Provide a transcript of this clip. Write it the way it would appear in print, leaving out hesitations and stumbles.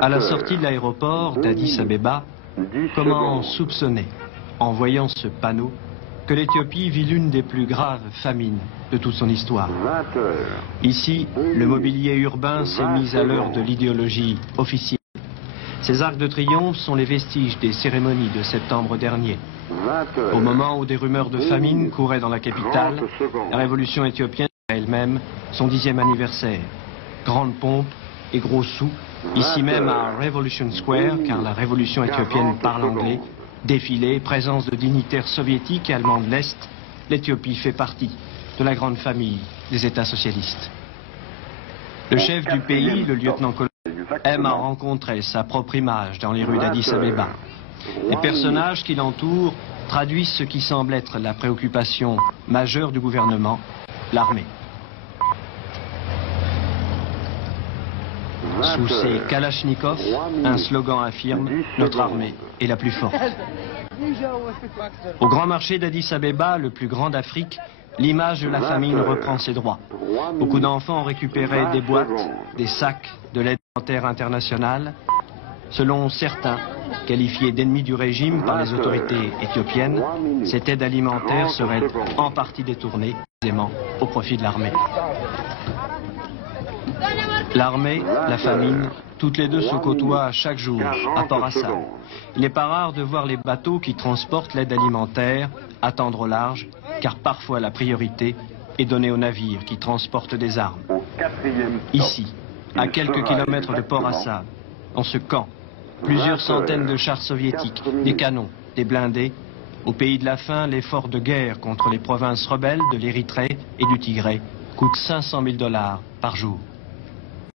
À la sortie de l'aéroport d'Addis Abeba, comment soupçonner, en voyant ce panneau, que l'Éthiopie vit l'une des plus graves famines de toute son histoire. Ici, le mobilier urbain s'est mis à l'heure de l'idéologie officielle. Ces arcs de triomphe sont les vestiges des cérémonies de septembre dernier. Au moment où des rumeurs de famine couraient dans la capitale, la révolution éthiopienne a elle-même son 10e anniversaire. Grande pompe et gros sous, ici même à Revolution Square, car la révolution éthiopienne parle anglais, défilé, présence de dignitaires soviétiques et allemands de l'Est, l'Éthiopie fait partie de la grande famille des États socialistes. Le chef du pays, le lieutenant-colonel, aime à rencontrer sa propre image dans les rues d'Addis Abeba. Les personnages qui l'entourent traduisent ce qui semble être la préoccupation majeure du gouvernement, l'armée. Sous ces kalachnikovs, un slogan affirme « Notre armée est la plus forte ». Au grand marché d'Addis Abeba, le plus grand d'Afrique, l'image de la famine reprend ses droits. Beaucoup d'enfants ont récupéré des boîtes, des sacs de l'aide alimentaire internationale. Selon certains, qualifiés d'ennemis du régime par les autorités éthiopiennes, cette aide alimentaire serait en partie détournée, précisément au profit de l'armée. L'armée, la famine, toutes les deux se côtoient chaque jour à Port Assad. Il n'est pas rare de voir les bateaux qui transportent l'aide alimentaire attendre au large, car parfois la priorité est donnée aux navires qui transportent des armes. Ici, à quelques kilomètres de Port Assad, dans ce camp, plusieurs centaines de chars soviétiques, des canons, des blindés. Au pays de la faim, l'effort de guerre contre les provinces rebelles de l'Érythrée et du Tigré coûte $500 000 par jour.